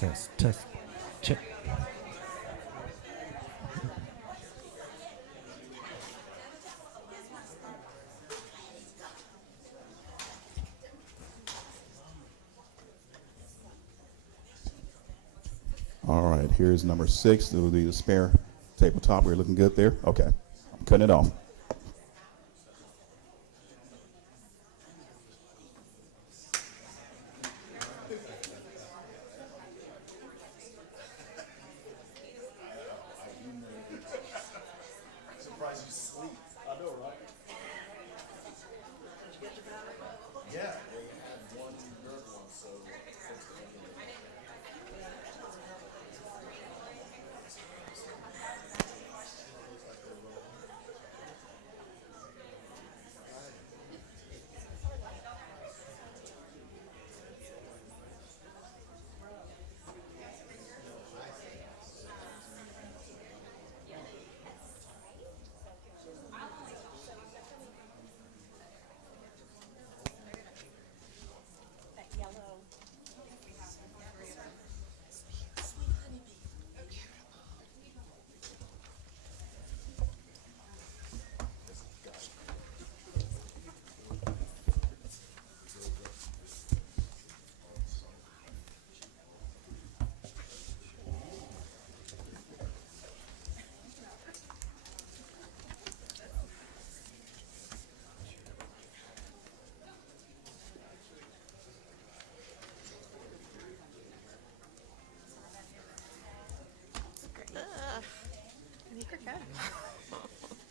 Test. Check. All right, here's number 6. It will be the spare tabletop. We're looking good there. Okay, I'm cutting it off.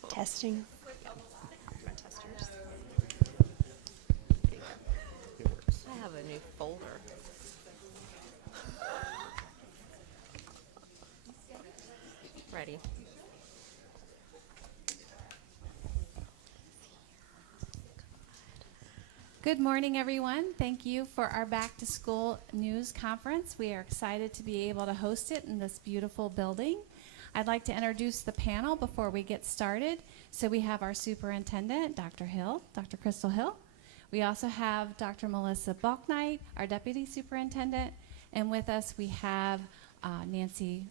Testing. I have a new folder. Ready. Good morning, everyone. Thank you for our Back to School News Conference. We are excited to be able to host it in this beautiful building. I'd like to introduce the panel before we get started. So we have our superintendent, Dr. Hill, Dr. Crystal Hill. We also have Dr. Melissa Balknight, our deputy superintendent. And with us, we have Nancy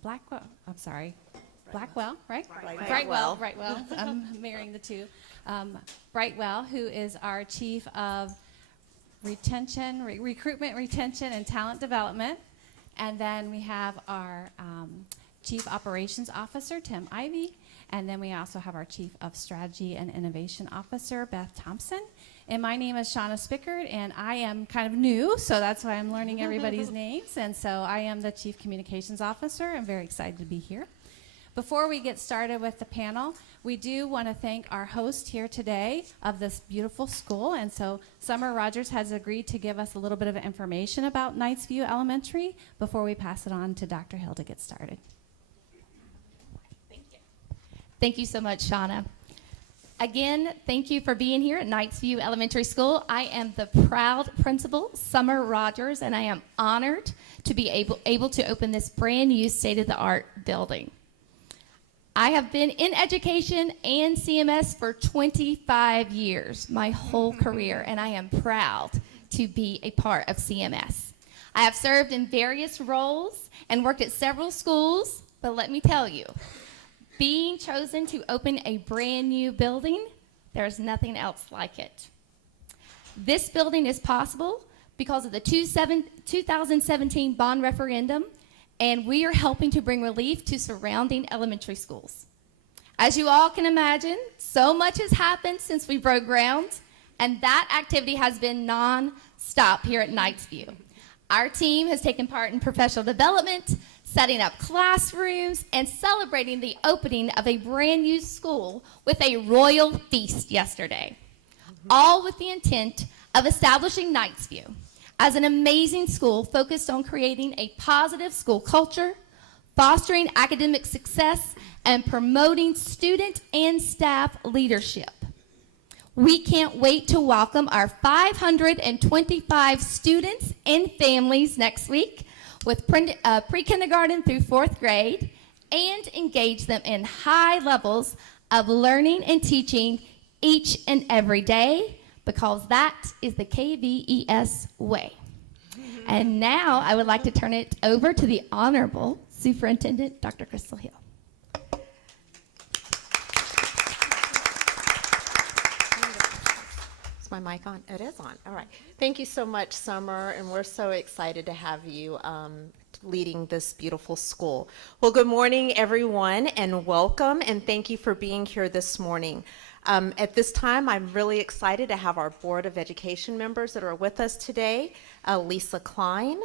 Blackwell, right? Brightwell. I'm marrying the two. Brightwell, who is our chief of recruitment, retention, and talent development. And then we have our Chief Operations Officer, Tim Ivey, and then we also have our Chief of Strategy and Innovation Officer, Beth Thompson. And my name is Shauna Spickard, and I am kind of new, so that's why I'm learning everybody's names. And so I am the Chief Communications Officer. I'm very excited to be here. Before we get started with the panel, we do want to thank our host here today of this beautiful school. And so Summer Rogers has agreed to give us a little bit of information about Knightsview Elementary before we pass it on to Dr. Hill to get started. Thank you so much, Shauna. Again, thank you for being here at Knightsview Elementary School. I am the proud principal, Summer Rogers, and I am honored to be able to open this brand new state-of-the-art building. I have been in education and CMS for 25 years, my whole career, and I am proud to be a part of CMS. I have served in various roles and worked at several schools, but let me tell you, being chosen to open a brand new building, there's nothing else like it. This building is possible because of the 2017 bond referendum, and we are helping to bring relief to surrounding elementary schools. As you all can imagine, so much has happened since we broke ground, and that activity has been non-stop here at Knightsview. Our team has taken part in professional development, setting up classrooms, and celebrating the opening of a brand new school with a royal feast yesterday, all with the intent of establishing Knightsview as an amazing school focused on creating a positive school culture, fostering academic success, and promoting student and staff leadership. We can't wait to welcome our 525 students and families next week with pre-kindergarten through 4th grade and engage them in high levels of learning and teaching each and every day, because that is the KVES way. And now I would like to turn it over to the Honorable Superintendent, Dr. Crystal Hill. Is my mic on? It is on. All right. Thank you so much, Summer, and we're so excited to have you leading this beautiful school. Well, good morning, everyone, and welcome, and thank you for being here this morning. At this time, I'm really excited to have our Board of Education members that are with us today. Lisa Klein,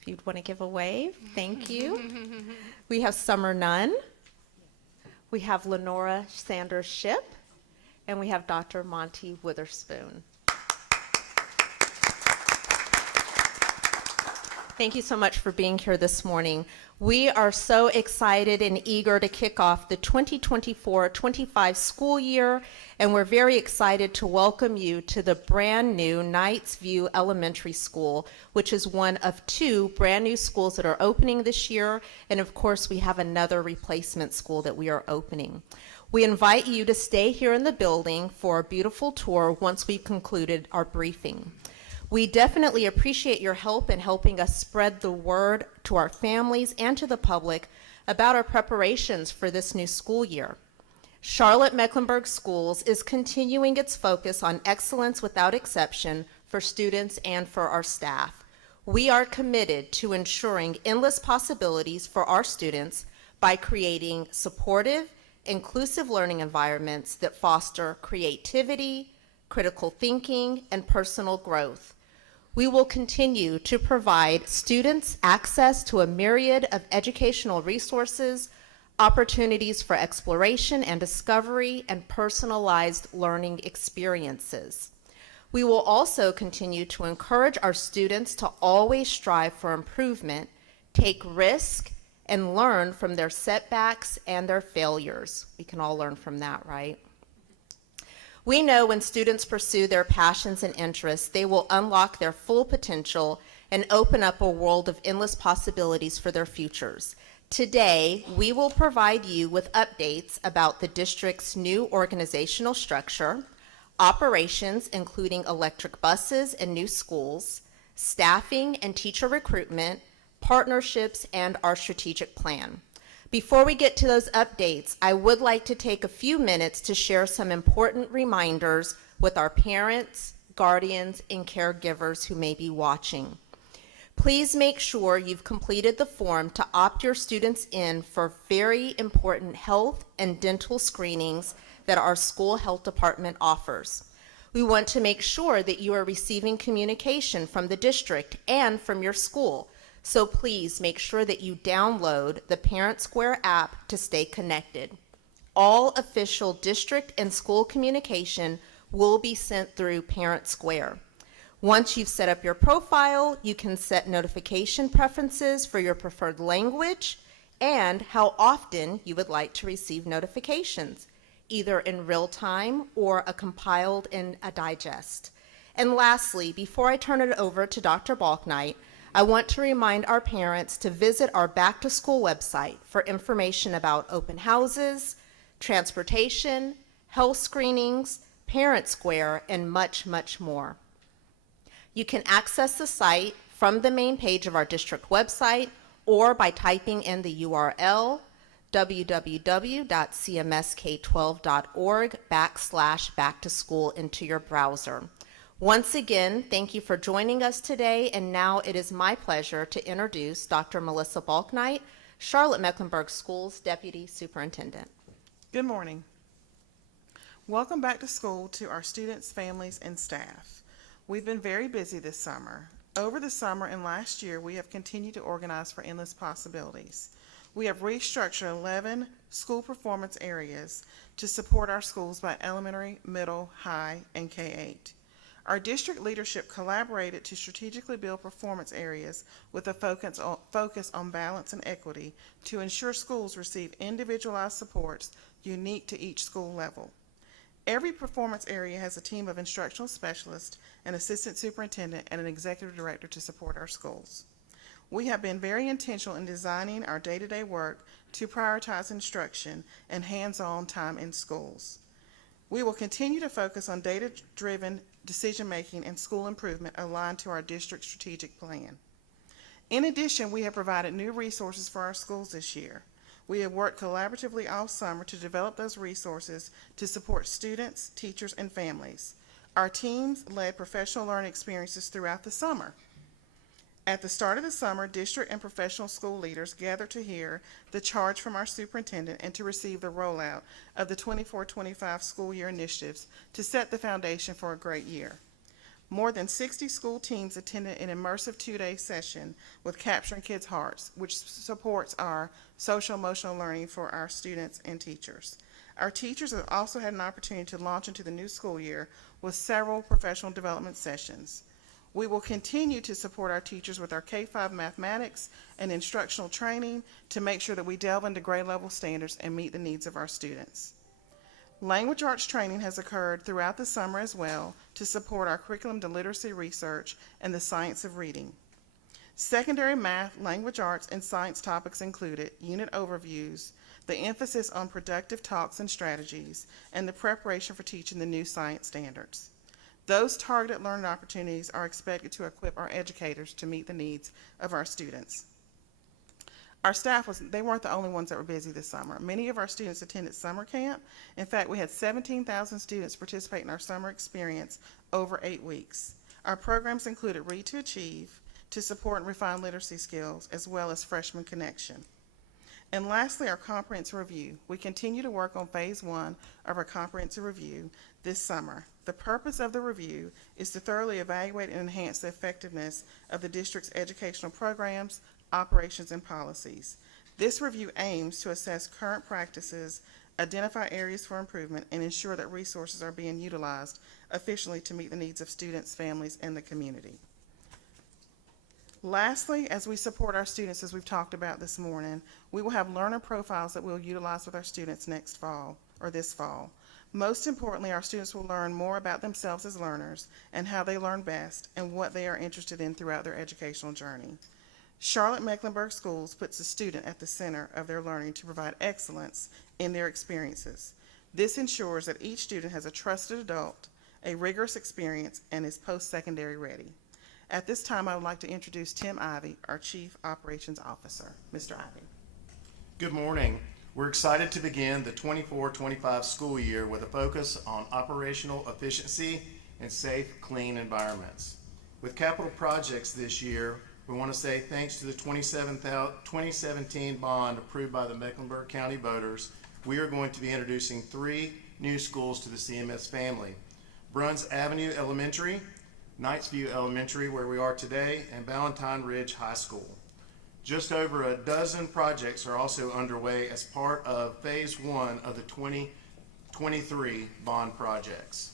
if you'd want to give a wave, thank you. We have Summer Nunn. We have Lenora Sanders Ship. And we have Dr. Monty Witherspoon. Thank you so much for being here this morning. We are so excited and eager to kick off the 2024-25 school year, and we're very excited to welcome you to the brand new Knights View Elementary School, which is one of 2 brand new schools that are opening this year, and of course we have another replacement school that we are opening. We invite you to stay here in the building for a beautiful tour once we've concluded our briefing. We definitely appreciate your help in helping us spread the word to our families and to the public about our preparations for this new school year. Charlotte-Mecklenburg Schools is continuing its focus on excellence without exception for students and for our staff. We are committed to ensuring endless possibilities for our students by creating supportive, inclusive learning environments that foster creativity, critical thinking, and personal growth. We will continue to provide students access to a myriad of educational resources, opportunities for exploration and discovery, and personalized learning experiences. We will also continue to encourage our students to always strive for improvement, take risk, and learn from their setbacks and their failures. We can all learn from that, right? We know when students pursue their passions and interests, they will unlock their full potential and open up a world of endless possibilities for their futures. Today, we will provide you with updates about the district's new organizational structure, operations including electric buses and new schools, staffing and teacher recruitment, partnerships, and our strategic plan. Before we get to those updates, I would like to take a few minutes to share some important reminders with our parents, guardians, and caregivers who may be watching. Please make sure you've completed the form to opt your students in for very important health and dental screenings that our school health department offers. We want to make sure that you are receiving communication from the district and from your school. So please make sure that you download the Parent Square app to stay connected. All official district and school communication will be sent through Parent Square. Once you've set up your profile, you can set notification preferences for your preferred language and how often you would like to receive notifications, either in real time or compiled in a digest. And lastly, before I turn it over to Dr. Ballantyne, I want to remind our parents to visit our Back to School website for information about open houses, transportation, health screenings, Parent Square, and much, much more. You can access the site from the main page of our district website or by typing in the URL www.cmsk12.org/backtoschool into your browser. Once again, thank you for joining us today, and now it is my pleasure to introduce Dr. Melissa Ballantyne, Charlotte-Mecklenburg Schools Deputy Superintendent. Good morning. Welcome back to school to our students, families, and staff. We've been very busy this summer. Over the summer and last year, we have continued to organize for endless possibilities. We have restructured 11 school performance areas to support our schools by elementary, middle, high, and K-8. Our district leadership collaborated to strategically build performance areas with a focus on balance and equity to ensure schools receive individualized supports unique to each school level. Every performance area has a team of instructional specialists, an assistant superintendent, and an executive director to support our schools. We have been very intentional in designing our day-to-day work to prioritize instruction and hands-on time in schools. We will continue to focus on data-driven decision-making and school improvement aligned to our district strategic plan. In addition, we have provided new resources for our schools this year. We have worked collaboratively all summer to develop those resources to support students, teachers, and families. Our teams led professional learning experiences throughout the summer. At the start of the summer, district and professional school leaders gathered to hear the charge from our superintendent and to receive the rollout of the 24-25 school year initiatives to set the foundation for a great year. More than 60 school teams attended an immersive 2-day session with Capturing Kids' Hearts, which supports our social-emotional learning for our students and teachers. Our teachers have also had an opportunity to launch into the new school year with several professional development sessions. We will continue to support our teachers with our K-5 mathematics and instructional training to make sure that we delve into grade level standards and meet the needs of our students. Language arts training has occurred throughout the summer as well to support our curriculum to literacy research and the science of reading. Secondary math, language arts, and science topics included unit overviews, the emphasis on productive talks and strategies, and the preparation for teaching the new science standards. Those targeted learning opportunities are expected to equip our educators to meet the needs of our students. Our staff they weren't the only ones that were busy this summer. Many of our students attended summer camp. In fact, we had 17,000 students participate in our summer experience over 8 weeks. Our programs included Read to Achieve to support and refine literacy skills, as well as Freshman Connection. And lastly, our comprehensive review. We continue to work on phase 1 of our comprehensive review this summer. The purpose of the review is to thoroughly evaluate and enhance the effectiveness of the district's educational programs, operations, and policies. This review aims to assess current practices, identify areas for improvement, and ensure that resources are being utilized efficiently to meet the needs of students, families, and the community. Lastly, as we support our students, as we've talked about this morning, we will have learner profiles that we'll utilize with our students next fall, or this fall. Most importantly, our students will learn more about themselves as learners and how they learn best and what they are interested in throughout their educational journey. Charlotte-Mecklenburg Schools puts the student at the center of their learning to provide excellence in their experiences. This ensures that each student has a trusted adult, a rigorous experience, and is post-secondary ready. At this time, I would like to introduce Tim Ivey, our Chief Operations Officer. Mr. Ivey. Good morning. We're excited to begin the 24-25 school year with a focus on operational efficiency and safe, clean environments. With capital projects this year, we want to say thanks to the 2017 bond approved by the Mecklenburg County voters. We are going to be introducing 3 new schools to the CMS family: Bruns Avenue Elementary, Knightsview Elementary, where we are today, and Ballantyne Ridge High School. Just over a dozen projects are also underway as part of phase 1 of the 2023 bond projects.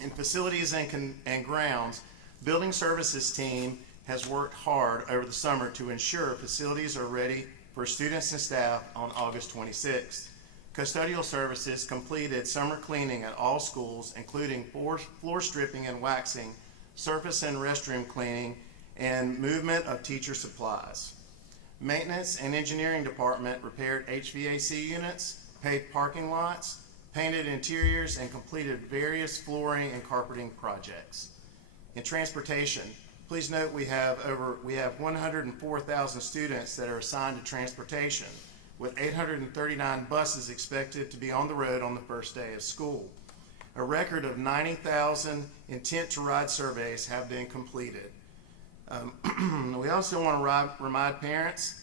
In facilities and grounds, building services team has worked hard over the summer to ensure facilities are ready for students and staff on August 26th. Custodial services completed summer cleaning at all schools, including floor stripping and waxing, surface and restroom cleaning, and movement of teacher supplies. Maintenance and engineering department repaired HVAC units, paved parking lots, painted interiors, and completed various flooring and carpeting projects. In transportation, please note we have 104,000 students that are assigned to transportation, with 839 buses expected to be on the road on the first day of school. A record of 90,000 intent to ride surveys have been completed. We also want to remind parents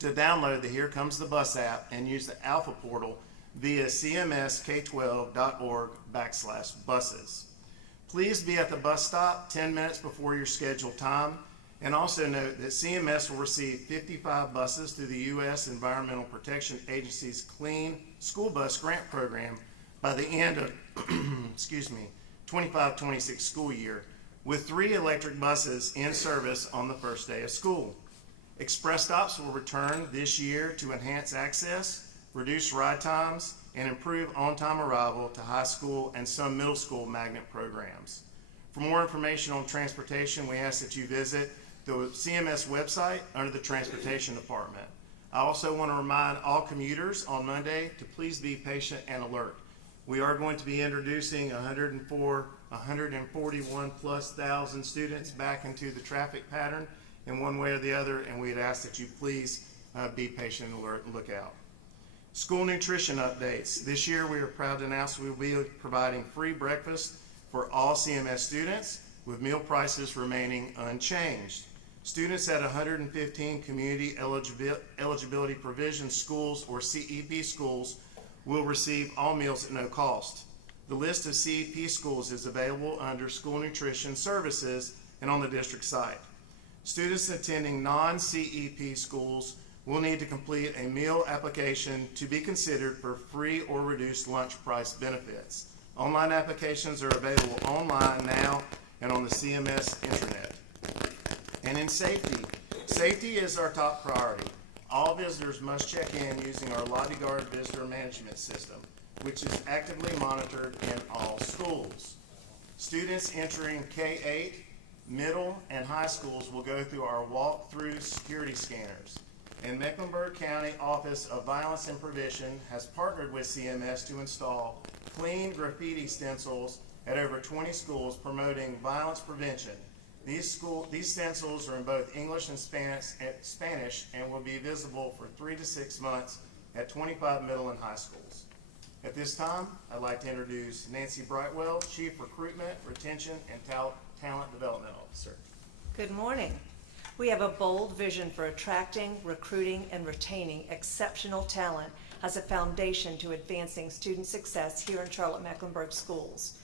to download the Here Comes the Bus app and use the Alpha portal via cmsk12.org/buses. Please be at the bus stop 10 minutes before your scheduled time. And also note that CMS will receive 55 buses through the U.S. Environmental Protection Agency's Clean School Bus Grant Program by the end of 25-26 school year, with 3 electric buses in service on the first day of school. Express stops will return this year to enhance access, reduce ride times, and improve on-time arrival to high school and some middle school magnet programs. For more information on transportation, we ask that you visit the CMS website under the Transportation Department. I also want to remind all commuters on Monday to please be patient and alert. We are going to be introducing 141 plus thousand students back into the traffic pattern, in one way or the other, and we'd ask that you please be patient and alert and look out. School nutrition updates. This year we are proud to announce we will be providing free breakfast for all CMS students, with meal prices remaining unchanged. Students at 115 community eligibility provision schools, or CEP schools, will receive all meals at no cost. The list of CEP schools is available under School Nutrition Services and on the district site. Students attending non-CEP schools will need to complete a meal application to be considered for free or reduced lunch price benefits. Online applications are available online now and on the CMS intranet. And in safety, safety is our top priority. All visitors must check in using our Lobby Guard visitor management system, which is actively monitored in all schools. Students entering K-8, middle, and high schools will go through our walk-through security scanners. And Mecklenburg County Office of Violence and Prevention has partnered with CMS to install clean graffiti stencils at over 20 schools promoting violence prevention. These stencils are in both English and Spanish and will be visible for 3 to 6 months at 25 middle and high schools. At this time, I'd like to introduce Nancy Brightwell, Chief Recruitment, Retention, and Talent Development Officer. Good morning. We have a bold vision for attracting, recruiting, and retaining exceptional talent as a foundation to advancing student success here in Charlotte-Mecklenburg Schools.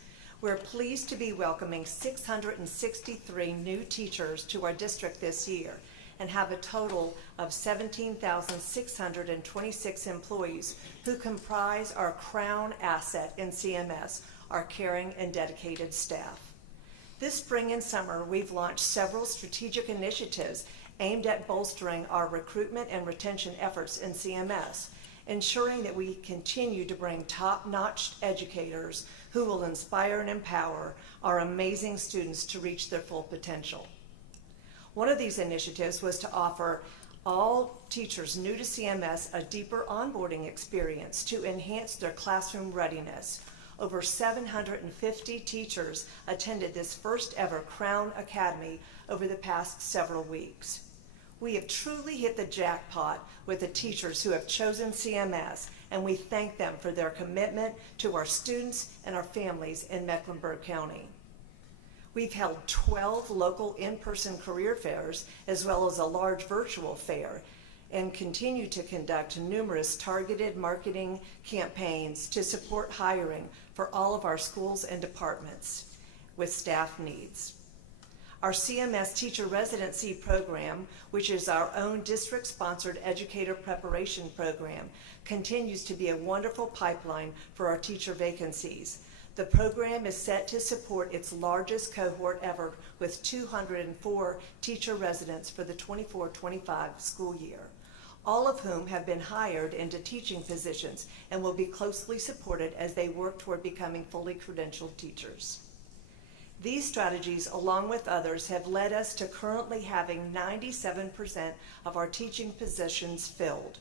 We're pleased to be welcoming 663 new teachers to our district this year and have a total of 17,626 employees who comprise our crown asset in CMS, our caring and dedicated staff. This spring and summer, we've launched several strategic initiatives aimed at bolstering our recruitment and retention efforts in CMS, ensuring that we continue to bring top-notch educators who will inspire and empower our amazing students to reach their full potential. One of these initiatives was to offer all teachers new to CMS a deeper onboarding experience to enhance their classroom readiness. Over 750 teachers attended this first ever Crown Academy over the past several weeks. We have truly hit the jackpot with the teachers who have chosen CMS, and we thank them for their commitment to our students and our families in Mecklenburg County. We've held 12 local in-person career fairs as well as a large virtual fair, and continue to conduct numerous targeted marketing campaigns to support hiring for all of our schools and departments with staff needs. Our CMS Teacher Residency Program, which is our own district-sponsored educator preparation program, continues to be a wonderful pipeline for our teacher vacancies. The program is set to support its largest cohort ever with 204 teacher residents for the 24-25 school year, all of whom have been hired into teaching positions and will be closely supported as they work toward becoming fully credentialed teachers. These strategies, along with others, have led us to currently having 97% of our teaching positions filled.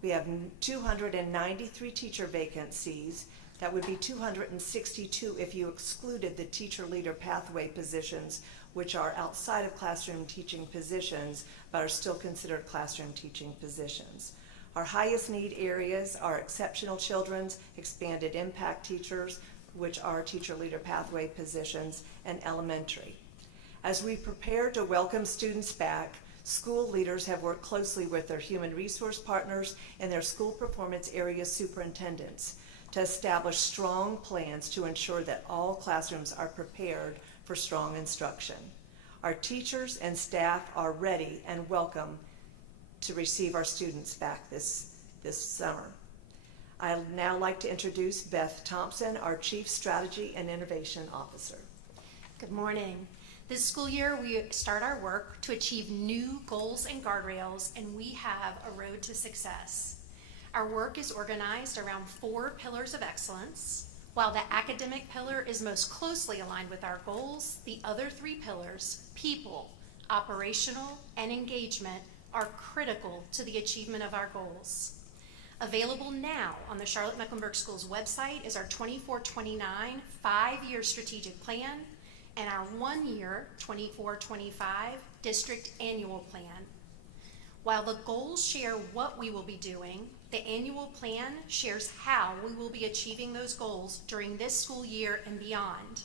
We have 293 teacher vacancies. That would be 262 if you excluded the teacher leader pathway positions, which are outside of classroom teaching positions, but are still considered classroom teaching positions. Our highest need areas are exceptional children's, expanded impact teachers, which are teacher leader pathway positions, and elementary. As we prepare to welcome students back, school leaders have worked closely with their human resource partners and their school performance area superintendents to establish strong plans to ensure that all classrooms are prepared for strong instruction. Our teachers and staff are ready and welcome to receive our students back this summer. I'd now like to introduce Beth Thompson, our Chief Strategy and Innovation Officer. Good morning. This school year, we start our work to achieve new goals and guardrails, and we have a road to success. Our work is organized around 4 pillars of excellence. While the academic pillar is most closely aligned with our goals, the other 3 pillars, people, operational, and engagement, are critical to the achievement of our goals. Available now on the Charlotte-Mecklenburg Schools website is our 24-29 5-year strategic plan, and our one-year 24-25 district annual plan. While the goals share what we will be doing, the annual plan shares how we will be achieving those goals during this school year and beyond.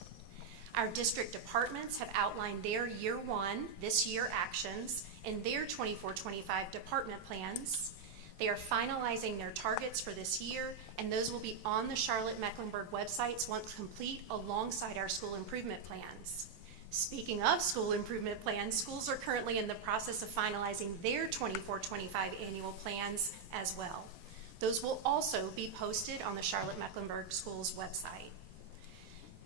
Our district departments have outlined their year one, this year actions in their 24-25 department plans. They are finalizing their targets for this year, and those will be on the Charlotte-Mecklenburg websites once complete alongside our school improvement plans. Speaking of school improvement plans, schools are currently in the process of finalizing their 24-25 annual plans as well. Those will also be posted on the Charlotte-Mecklenburg Schools website.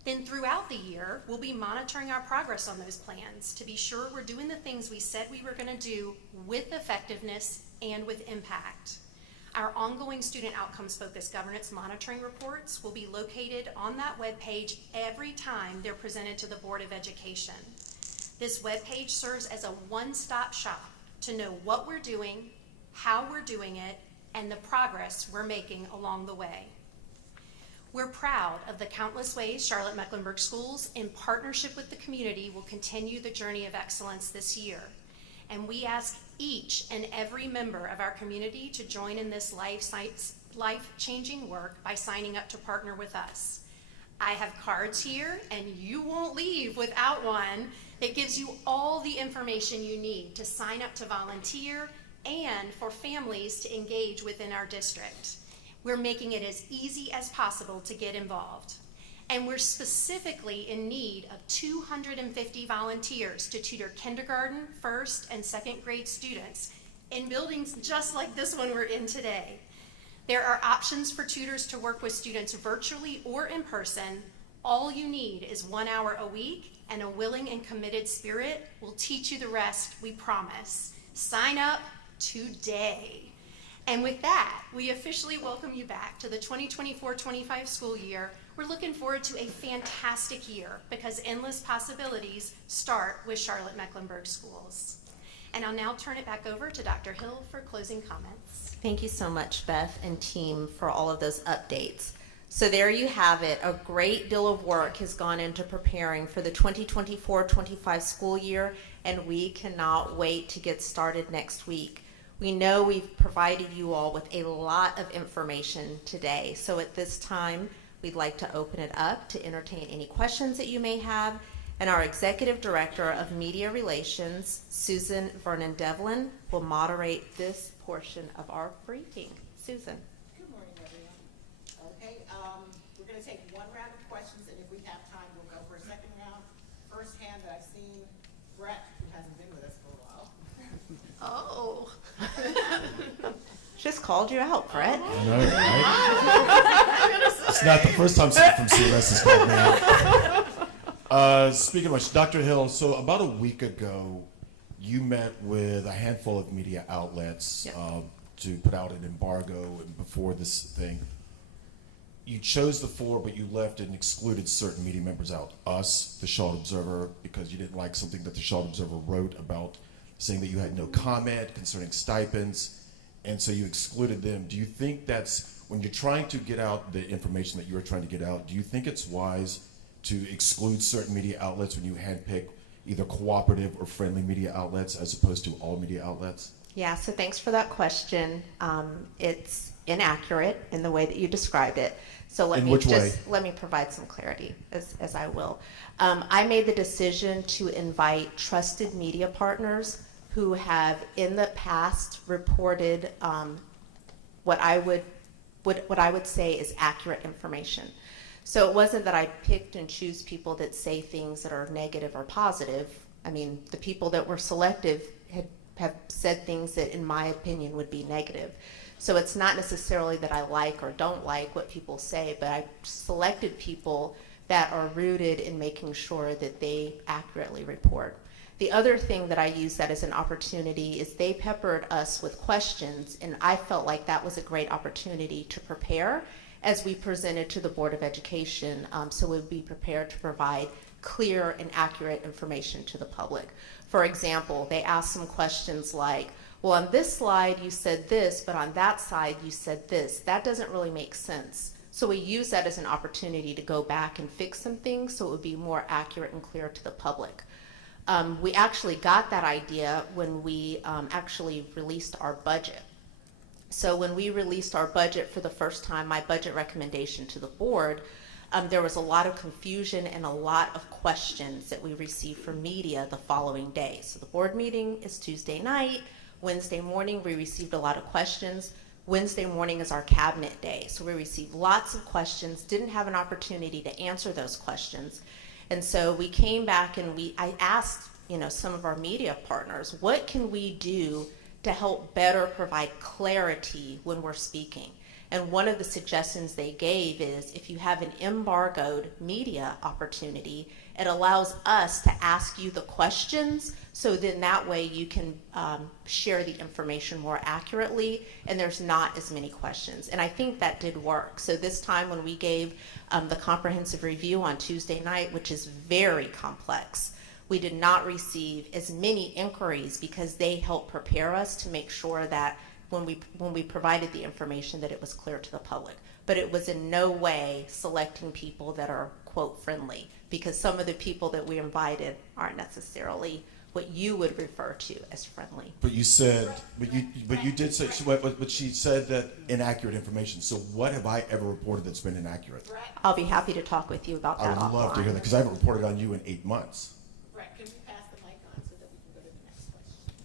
Then throughout the year, we'll be monitoring our progress on those plans to be sure we're doing the things we said we were going to do with effectiveness and with impact. Our ongoing student outcomes focused governance monitoring reports will be located on that webpage every time they're presented to the Board of Education. This webpage serves as a one-stop shop to know what we're doing, how we're doing it, and the progress we're making along the way. We're proud of the countless ways Charlotte-Mecklenburg Schools, in partnership with the community, will continue the journey of excellence this year. And we ask each and every member of our community to join in this life-changing work by signing up to partner with us. I have cards here, and you won't leave without one that gives you all the information you need to sign up to volunteer and for families to engage within our district. We're making it as easy as possible to get involved. And we're specifically in need of 250 volunteers to tutor kindergarten, first, and second grade students in buildings just like this one we're in today. There are options for tutors to work with students virtually or in person. All you need is 1 hour a week, and a willing and committed spirit will teach you the rest, we promise. Sign up today. And with that, we officially welcome you back to the 2024-25 school year. We're looking forward to a fantastic year because endless possibilities start with Charlotte-Mecklenburg Schools. And I'll now turn it back over to Dr. Hill for closing comments. Thank you so much, Beth and team, for all of those updates. So there you have it. A great deal of work has gone into preparing for the 2024-25 school year, and we cannot wait to get started next week. We know we've provided you all with a lot of information today. So at this time, we'd like to open it up to entertain any questions that you may have. And our Executive Director of Media Relations, Susan Vernon-Devlin, will moderate this portion of our briefing. Susan. Good morning, everyone. Okay, we're going to take one round of questions, and if we have time, we'll go for a second round. First hand that I've seen, Brett, who hasn't been with us for a while. Oh. Just called you out, Brett. I know, right? It's not the first time someone from CMS has called me out. Speaking of which, Dr. Hill, so about a week ago, you met with a handful of media outlets to put out an embargo before this thing. You chose the 4, but you left and excluded certain media members out. Us, the Charlotte Observer, because you didn't like something that the Charlotte Observer wrote about, saying that you had no comment concerning stipends, and so you excluded them. Do you think that's, when you're trying to get out the information that you're trying to get out, do you think it's wise to exclude certain media outlets when you handpick either cooperative or friendly media outlets as opposed to all media outlets? Yeah, so thanks for that question. It's inaccurate in the way that you described it. So let me provide some clarity as I will. I made the decision to invite trusted media partners who have in the past reported what I would say is accurate information. So it wasn't that I picked and choose people that say things that are negative or positive. I mean, the people that were selective have said things that, in my opinion, would be negative. So it's not necessarily that I like or don't like what people say, but I selected people that are rooted in making sure that they accurately report. The other thing that I use that as an opportunity is they peppered us with questions, and I felt like that was a great opportunity to prepare as we presented to the Board of Education, so we'd be prepared to provide clear and accurate information to the public. For example, they asked some questions like, well, on this slide you said this, but on that side you said this. That doesn't really make sense. So we use that as an opportunity to go back and fix some things so it would be more accurate and clear to the public. We actually got that idea when we actually released our budget. So when we released our budget for the first time, my budget recommendation to the board, there was a lot of confusion and a lot of questions that we received from media the following day. So the board meeting is Tuesday night. Wednesday morning, we received a lot of questions. Wednesday morning is our cabinet day. So we received lots of questions, didn't have an opportunity to answer those questions. And so we came back and I asked, some of our media partners, what can we do to help better provide clarity when we're speaking? And one of the suggestions they gave is if you have an embargoed media opportunity, it allows us to ask you the questions, so then that way you can share the information more accurately and there's not as many questions. And I think that did work. So this time when we gave the comprehensive review on Tuesday night, which is very complex, we did not receive as many inquiries because they helped prepare us to make sure that when we provided the information that it was clear to the public. But it was in no way selecting people that are quote friendly, because some of the people that we invited aren't necessarily what you would refer to as friendly. But you said, but you did say, but she said that inaccurate information. So what have I ever reported that's been inaccurate? I'll be happy to talk with you about I that would love to offline. hear that, because I haven't reported on you in 8 months. Brett, can you pass the mic on so that we can go to the next question?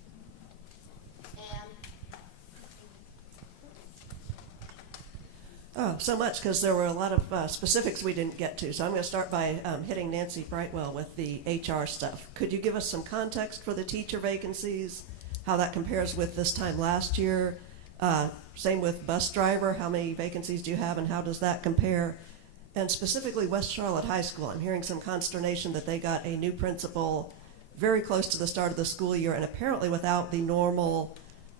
And Oh, so much, because there were a lot of specifics we didn't get to. So I'm going to start by hitting Nancy Brightwell with the HR stuff. Could you give us some context for the teacher vacancies, how that compares with this time last year? Same with bus driver, how many vacancies do you have and how does that compare? And specifically West Charlotte High School, I'm hearing some consternation that they got a new principal very close to the start of the school year and apparently without the normal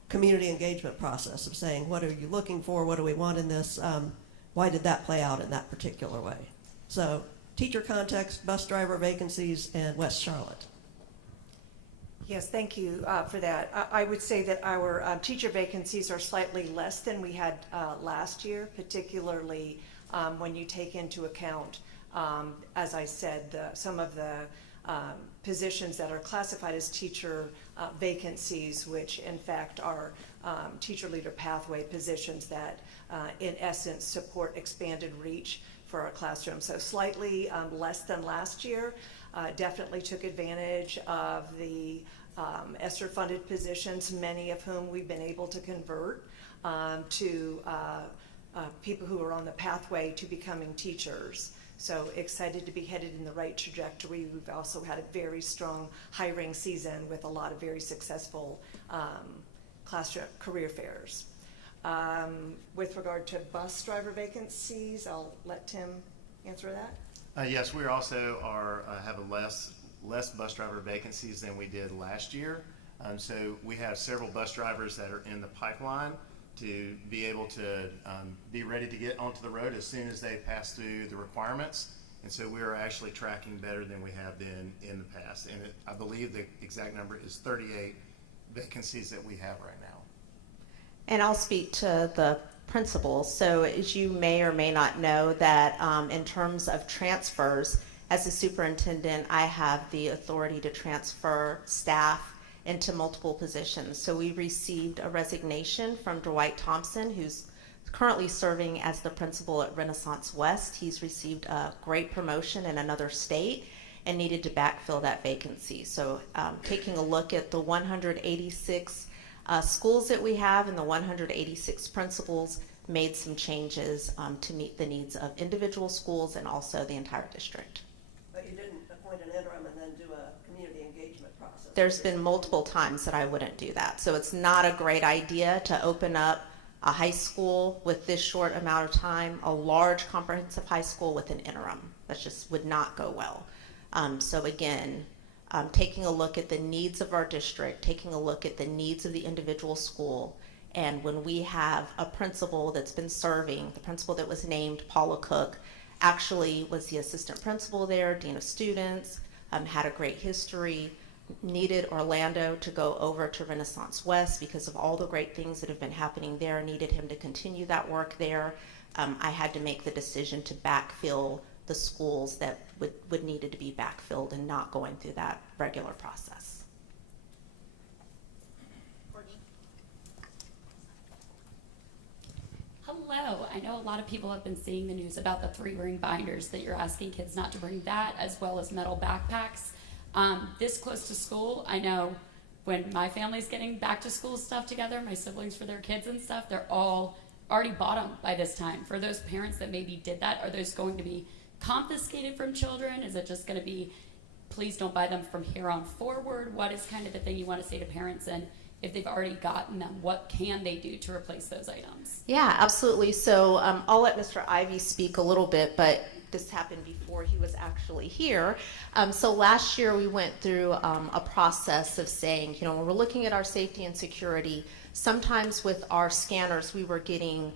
community engagement process of saying, what are you looking for? What do we want in this? Why did that play out in that particular way? So teacher context, bus driver vacancies, and West Charlotte. Yes, thank you for that. I would say that our teacher vacancies are slightly less than we had last year, particularly when you take into account, as I said, some of the positions that are classified as teacher vacancies, which in fact are teacher leader pathway positions that in essence support expanded reach for our classroom. So slightly less than last year. Definitely took advantage of the ESSER funded positions, many of whom we've been able to convert to people who are on the pathway to becoming teachers. So excited to be headed in the right trajectory. We've also had a very strong hiring season with a lot of very successful classroom career fairs. With regard to bus driver vacancies, I'll let Tim answer that. Yes, we also have a less bus driver vacancies than we did last year. So we have several bus drivers that are in the pipeline to be able to be ready to get onto the road as soon as they pass through the requirements. And so we are actually tracking better than we have been in the past. And I believe the exact number is 38 vacancies that we have right now. And I'll speak to the principals. So as you may or may not know that in terms of transfers, as a superintendent, I have the authority to transfer staff into multiple positions. So we received a resignation from Dwight Thompson, who's currently serving as the principal at Renaissance West. He's received a great promotion in another state and needed to backfill that vacancy. So taking a look at the 186 schools that we have and the 186 principals, made some changes to meet the needs of individual schools and also the entire district. But you didn't appoint an interim and then do a community engagement process. There's been multiple times that I wouldn't do that. So it's not a great idea to open up a high school with this short amount of time, a large comprehensive high school with an interim. That just would not go well. So again, taking a look at the needs of our district, taking a look at the needs of the individual school, and when we have a principal that's been serving, the principal that was named, Paula Cook, actually was the assistant principal there, dean of students, had a great history, needed Orlando to go over to Renaissance West because of all the great things that have been happening there, needed him to continue that work there. I had to make the decision to backfill the schools that would needed to be backfilled and not going through that regular process. Hello. I know a lot of people have been seeing the news about the 3-ring binders that you're asking kids not to bring, that as well as metal backpacks. This close to school, I know when my family's getting back to school stuff together, my siblings for their kids and stuff, they're all already bought them by this time. For those parents that maybe did that, are those going to be confiscated from children? Is it just going to be, please don't buy them from here on forward? What is kind of the thing you want to say to parents? And if they've already gotten them, what can they do to replace those items? Yeah, absolutely. So I'll let Mr. Ivy speak a little bit, but this happened before he was actually here. So last year we went through a process of saying, you know, when we're looking at our safety and security, sometimes with our scanners we were getting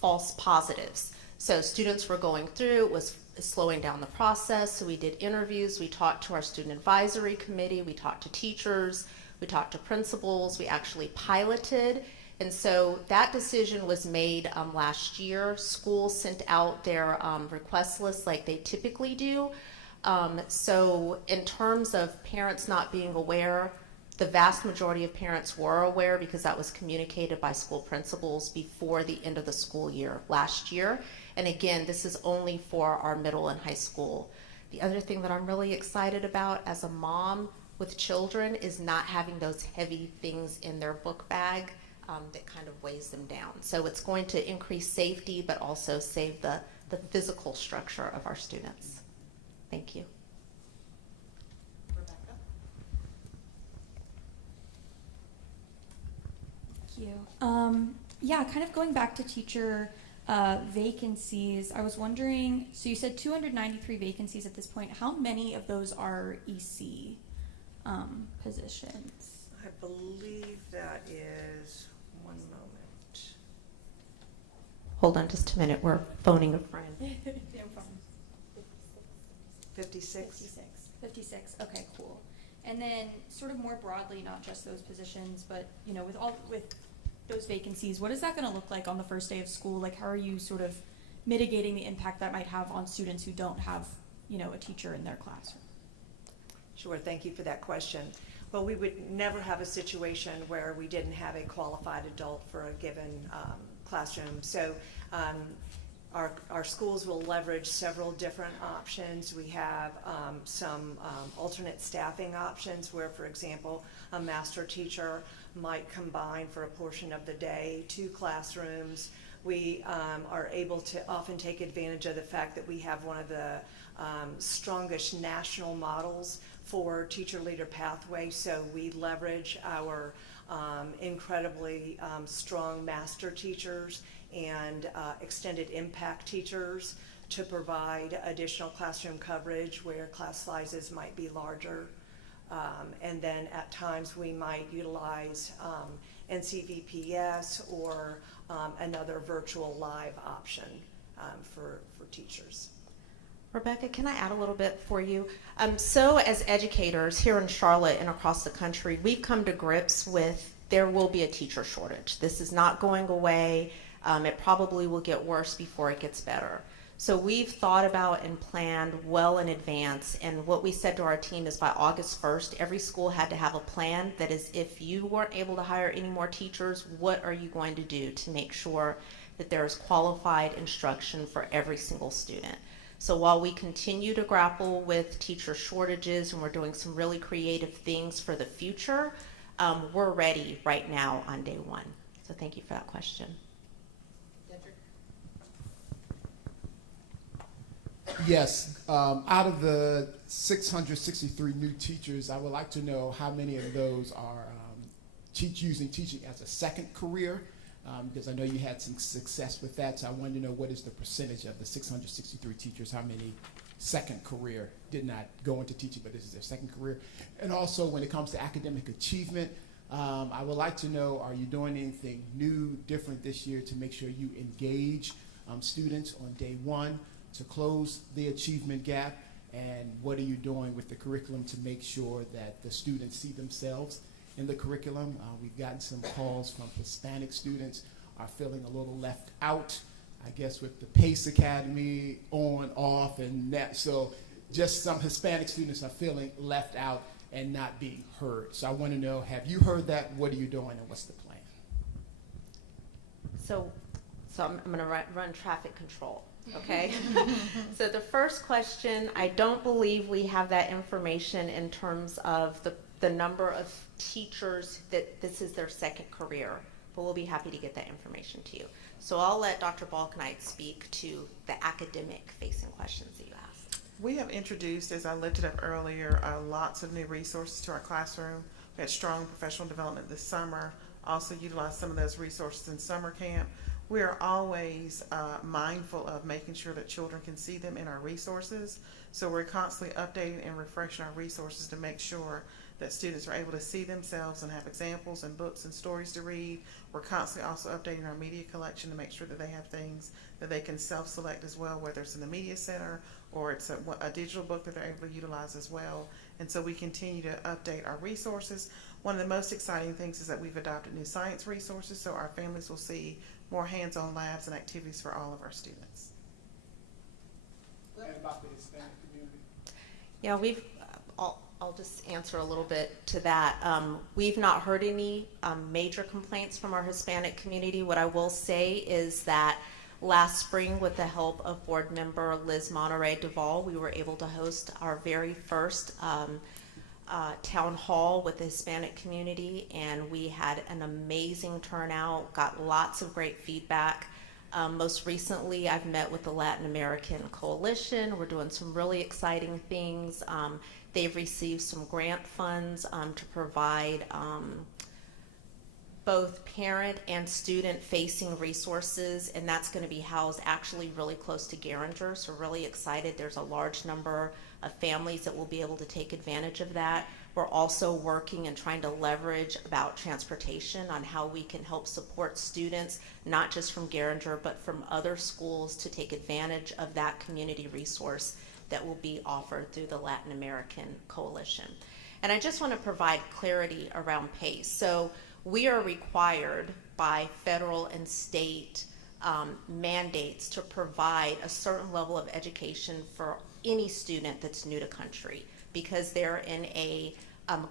false positives. So students were going through, it was slowing down the process. So we did interviews, we talked to our student advisory committee, we talked to teachers, we talked to principals, we actually piloted. And so that decision was made last year. Schools sent out their request list like they typically do. So in terms of parents not being aware, the vast majority of parents were aware because that was communicated by school principals before the end of the school year last year. And again, this is only for our middle and high school. The other thing that I'm really excited about as a mom with children is not having those heavy things in their book bag that kind of weighs them down. So it's going to increase safety, but also save the physical structure of our students. Thank you. Rebecca? Thank you. Yeah, kind of going back to teacher vacancies, I was wondering, so you said 293 vacancies at this point. How many of those are EC positions? I believe that is, one moment. Hold on just a minute, we're phoning a friend. 56? 56, okay, cool. And then sort of more broadly, not just those positions, but, you know, with those vacancies, what is that going to look like on the first day of school? Like, how are you sort of mitigating the impact that might have on students who don't have, you know, a teacher in their classroom? Sure, thank you for that question. Well, we would never have a situation where we didn't have a qualified adult for a given classroom. So our schools will leverage several different options. We have some alternate staffing options where, for example, a master teacher might combine for a portion of the day 2 classrooms. We are able to often take advantage of the fact that we have one of the strongest national models for teacher leader pathway, so we leverage our incredibly strong master teachers and extended impact teachers to provide additional classroom coverage where class sizes might be larger. And then at times we might utilize NCVPS or another virtual live option for teachers. Rebecca, can I add a little bit for you? So as educators here in Charlotte and across the country, we've come to grips with there will be a teacher shortage. This is not going away. It probably will get worse before it gets better. So we've thought about and planned well in advance, and what we said to our team is by August 1st, every school had to have a plan that is, if you weren't able to hire any more teachers, what are you going to do to make sure that there is qualified instruction for every single student? So while we continue to grapple with teacher shortages and we're doing some really creative things for the future, we're ready right now on day 1. So thank you for that question. Yes, out of the 663 new teachers, I would like to know how many of those are using teaching as a second career, because I know you had some success with that, so I wanted to know what is the percentage of the 663 teachers, how many second career did not go into teaching, but this is their second career. And also when it comes to academic achievement, I would like to know, are you doing anything new, different this year to make sure you engage students on day 1 to close the achievement gap, and what are you doing with the curriculum to make sure that the students see themselves in the curriculum? We've gotten some calls from Hispanic students are feeling a little left out. I guess with the PACE Academy on, off, and that. So just some Hispanic students are feeling left out and not being heard. So I want to know, have you heard that? What are you doing, and what's the plan? So I'm going to run traffic control, okay? So the first question, I don't believe we have that information in terms of the number of teachers that this is their second career, but we'll be happy to get that information to you. So I'll let Dr. Ballantyne speak to the academic-facing questions that you asked. We have introduced, as I lifted up earlier, lots of new resources to our classroom. We had strong professional development this summer, also utilized some of those resources in summer camp. We are always mindful of making sure that children can see them in our resources. So we're constantly updating and refreshing our resources to make sure that students are able to see themselves and have examples and books and stories to read. We're constantly also updating our media collection to make sure that they have things that they can self-select as well, whether it's in the media center or it's a digital book that they're able to utilize as well. And so we continue to update our resources. One of the most exciting things is that we've adopted new science resources, so our families will see more hands-on labs and activities for all of our students. And about the Hispanic community? Yeah, I'll just answer a little bit to that. We've not heard any major complaints from our Hispanic community. What I will say is that last spring, with the help of board member Liz Monterey Duvall, we were able to host our very first town hall with the Hispanic community, and we had an amazing turnout, got lots of great feedback. Most recently, I've met with the Latin American Coalition. We're doing some really exciting things. They've received some grant funds to provide both parent and student facing resources, and that's going to be housed actually really close to Garinger, so really excited. There's a large number of families that will be able to take advantage of that. We're also working and trying to leverage about transportation on how we can help support students, not just from Garinger, but from other schools, to take advantage of that community resource that will be offered through the Latin American Coalition. And I just want to provide clarity around PACE. So we are required by federal and state mandates to provide a certain level of education for any student that's new to country, because they're in a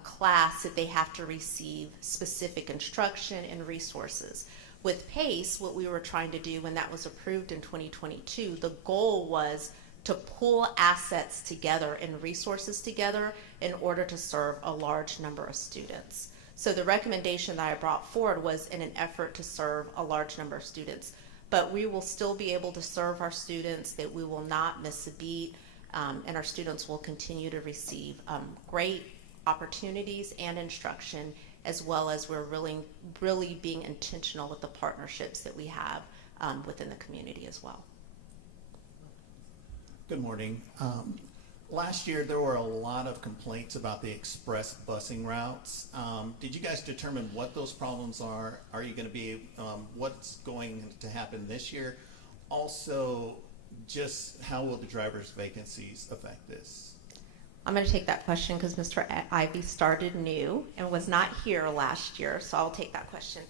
class that they have to receive specific instruction and resources. With PACE, what we were trying to do when that was approved in 2022, the goal was to pull assets together and resources together in order to serve a large number of students. So the recommendation that I brought forward was in an effort to serve a large number of students. But we will still be able to serve our students, that we will not miss a beat, and our students will continue to receive great opportunities and instruction, as well as we're really being intentional with the partnerships that we have within the community as well. Good morning. Last year there were a lot of complaints about the express busing routes. Did you guys determine what those problems are? Are you going to be, what's going to happen this year? Also, just how will the driver's vacancies affect this? I'm going to take that question because Mr. Ivy started new and was not here last year, so I'll take that question.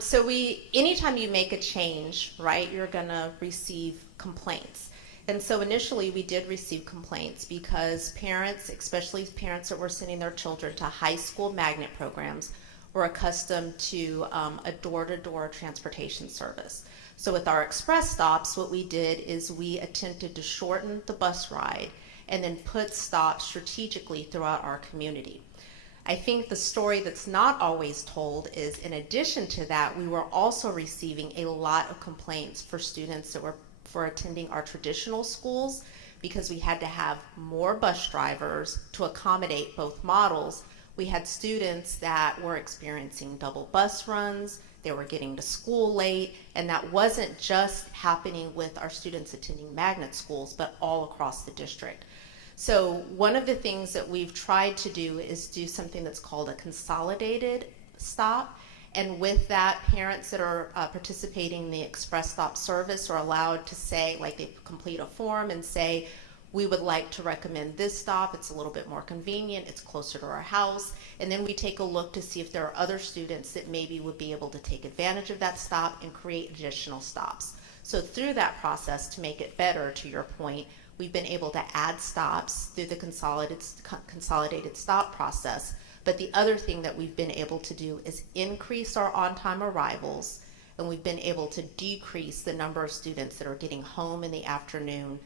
So anytime you make a change, right, you're going to receive complaints. And so initially we did receive complaints because parents, especially parents that were sending their children to high school magnet programs, were accustomed to a door-to-door transportation service. So with our express stops, what we did is we attempted to shorten the bus ride and then put stops strategically throughout our community. I think the story that's not always told is, in addition to that, we were also receiving a lot of complaints for students that were for attending our traditional schools, because we had to have more bus drivers to accommodate both models. We had students that were experiencing double bus runs, they were getting to school late, and that wasn't just happening with our students attending magnet schools, but all across the district. So one of the things that we've tried to do is do something that's called a consolidated stop. And with that, parents that are participating in the express stop service are allowed to say, like, they complete a form and say, we would like to recommend this stop. It's a little bit more convenient. It's closer to our house. And then we take a look to see if there are other students that maybe would be able to take advantage of that stop and create additional stops. So through that process, to make it better, to your point, we've been able to add stops through the consolidated stop process. But the other thing that we've been able to do is increase our on-time arrivals, and we've been able to decrease the number of students that are getting home in the afternoon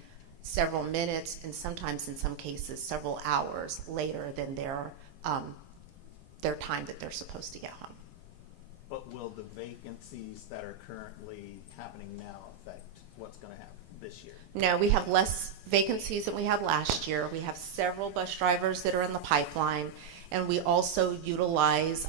several minutes, and sometimes in some cases several hours later than their time that they're supposed to get home. But will the vacancies that are currently happening now affect what's going to happen this year? No, we have less vacancies than we had last year. We have several bus drivers that are in the pipeline, and we also utilize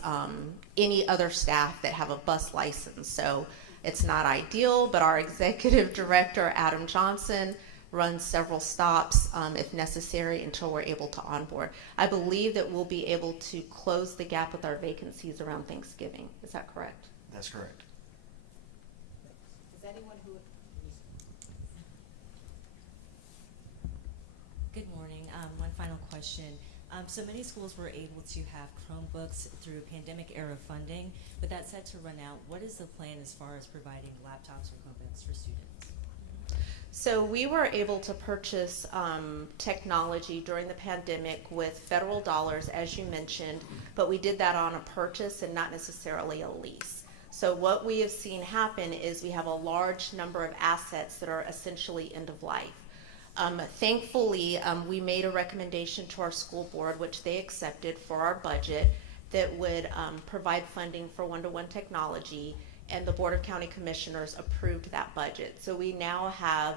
any other staff that have a bus license. So it's not ideal, but our executive director, Adam Johnson, runs several stops if necessary until we're able to onboard. I believe that we'll be able to close the gap with our vacancies around Thanksgiving. Is that correct? That's correct. Is anyone who? Good morning. One final question. So many schools were able to have Chromebooks through pandemic era funding, but that's set to run out. What is the plan as far as providing laptops or Chromebooks for students? So we were able to purchase technology during the pandemic with federal dollars, as you mentioned, but we did that on a purchase and not necessarily a lease. So what we have seen happen is we have a large number of assets that are essentially end of life. Thankfully, we made a recommendation to our school board, which they accepted for our budget, that would provide funding for one-to-one technology, and the Board of County Commissioners approved that budget. So we now have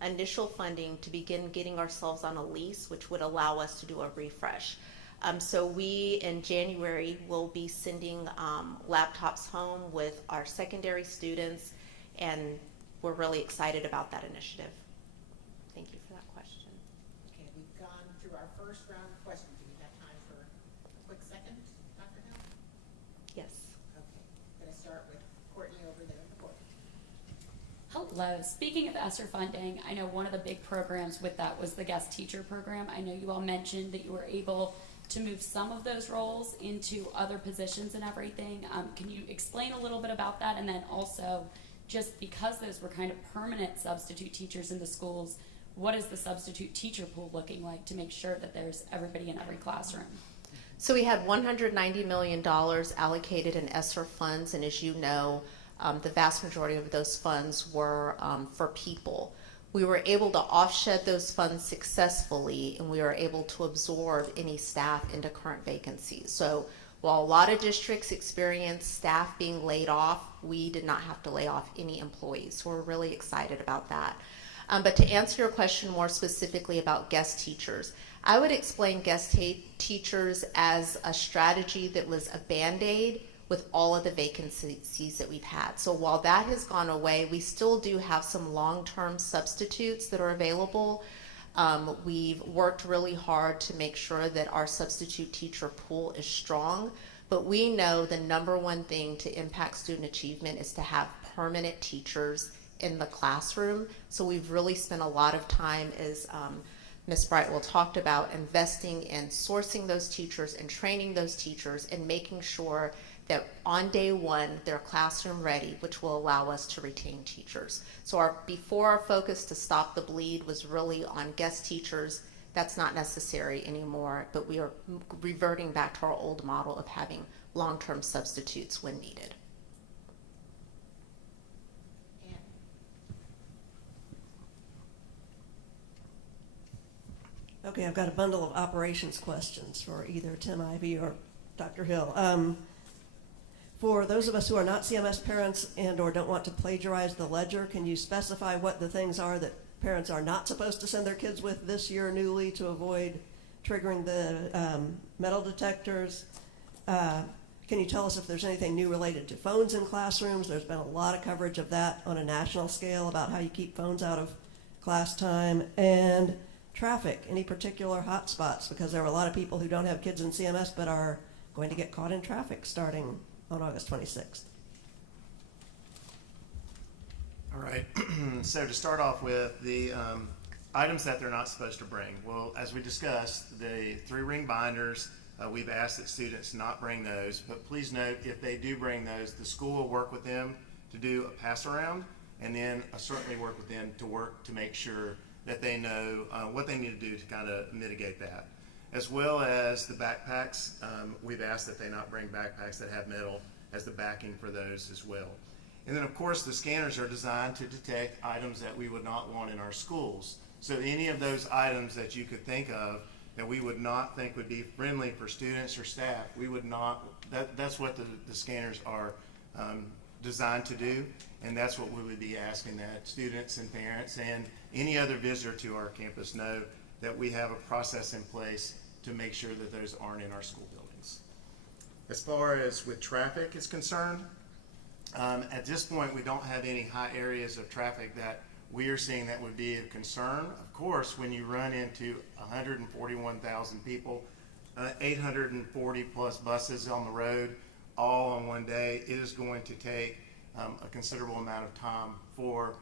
initial funding to begin getting ourselves on a lease, which would allow us to do a refresh. So we, in January, will be sending laptops home with our secondary students, and we're really excited about that initiative. Thank you for that question. Okay, we've gone through our first round of questions. Do we have time for a quick second, Dr. Hill? Yes. Okay, I'm going to start with Courtney over there at the board. Hello. Speaking of ESSER funding, I know one of the big programs with that was the guest teacher program. I know you all mentioned that you were able to move some of those roles into other positions and everything. Can you explain a little bit about that? And then also, just because those were kind of permanent substitute teachers in the schools, what is the substitute teacher pool looking like to make sure that there's everybody in every classroom? So we had $190 million allocated in ESSER funds, and as you know, the vast majority of those funds were for people. We were able to offshed those funds successfully, and we were able to absorb any staff into current vacancies. So while a lot of districts experienced staff being laid off, we did not have to lay off any employees. So we're really excited about that. But to answer your question more specifically about guest teachers, I would explain guest teachers as a strategy that was a Band-Aid with all of the vacancies that we've had. So while that has gone away, we still do have some long-term substitutes that are available. We've worked really hard to make sure that our substitute teacher pool is strong, but we know the number one thing to impact student achievement is to have permanent teachers in the classroom. So we've really spent a lot of time, as Ms. Brightwell talked about, investing in sourcing those teachers and training those teachers and making sure that on day one they're classroom ready, which will allow us to retain teachers. So our focus to stop the bleed was really on guest teachers. That's not necessary anymore, but we are reverting back to our old model of having long-term substitutes when needed. Okay, I've got a bundle of operations questions for either Tim Ivey or Dr. Hill. For those of us who are not CMS parents and or don't want to plagiarize the ledger, can you specify what the things are that parents are not supposed to send their kids with this year newly to avoid triggering the metal detectors? Can you tell us if there's anything new related to phones in classrooms? There's been a lot of coverage of that on a national scale about how you keep phones out of class time. And traffic, any particular hot spots? Because there are a lot of people who don't have kids in CMS but are going to get caught in traffic starting on August 26th. All right, so to start off with, the items that they're not supposed to bring. Well, as we discussed, the 3-ring binders, we've asked that students not bring those, but please note, if they do bring those, the school will work with them to do a pass around, and then certainly work with them to make sure that they know what they need to do to kind of mitigate that. As well as the backpacks, we've asked that they not bring backpacks that have metal as the backing for those as well. And then of course the scanners are designed to detect items that we would not want in our schools. So any of those items that you could think of that we would not think would be friendly for students or staff, we would not, that's what the scanners are designed to do, and that's what we would be asking that students and parents and any other visitor to our campus know that we have a process in place to make sure that those aren't in our school buildings. As far as with traffic is concerned, at this point we don't have any high areas of traffic that we are seeing that would be of concern. Of course, when you run into 141,000 people, 840 plus buses on the road, all on one day, it is going to take a considerable amount of time for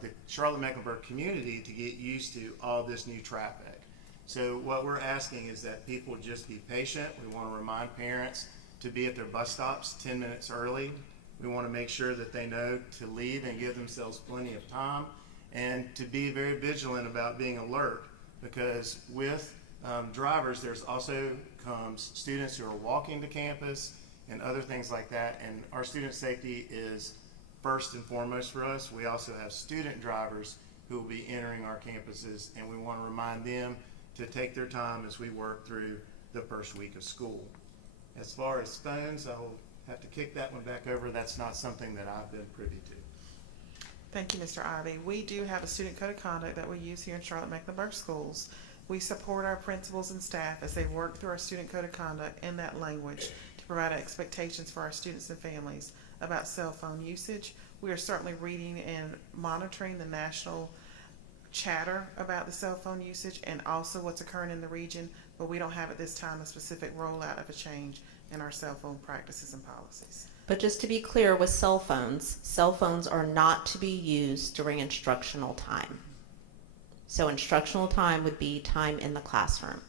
the Charlotte-Mecklenburg community to get used to all this new traffic. So what we're asking is that people just be patient. We want to remind parents to be at their bus stops 10 minutes early. We want to make sure that they know to leave and give themselves plenty of time, and to be very vigilant about being alert, because with drivers there's also comes students who are walking to campus and other things like that, and our student safety is first and foremost for us. We also have student drivers who will be entering our campuses, and we want to remind them to take their time as we work through the first week of school. As far as phones, I will have to kick that one back over. That's not something that I've been privy to. Thank you, Mr. Ivy. We do have a student code of conduct that we use here in Charlotte-Mecklenburg Schools. We support our principals and staff as they work through our student code of conduct in that language to provide expectations for our students and families about cell phone usage. We are certainly reading and monitoring the national chatter about the cell phone usage and also what's occurring in the region, but we don't have at this time a specific rollout of a change in our cell phone practices and policies. But just to be clear, with cell phones are not to be used during instructional time. So instructional time would be time in the classroom.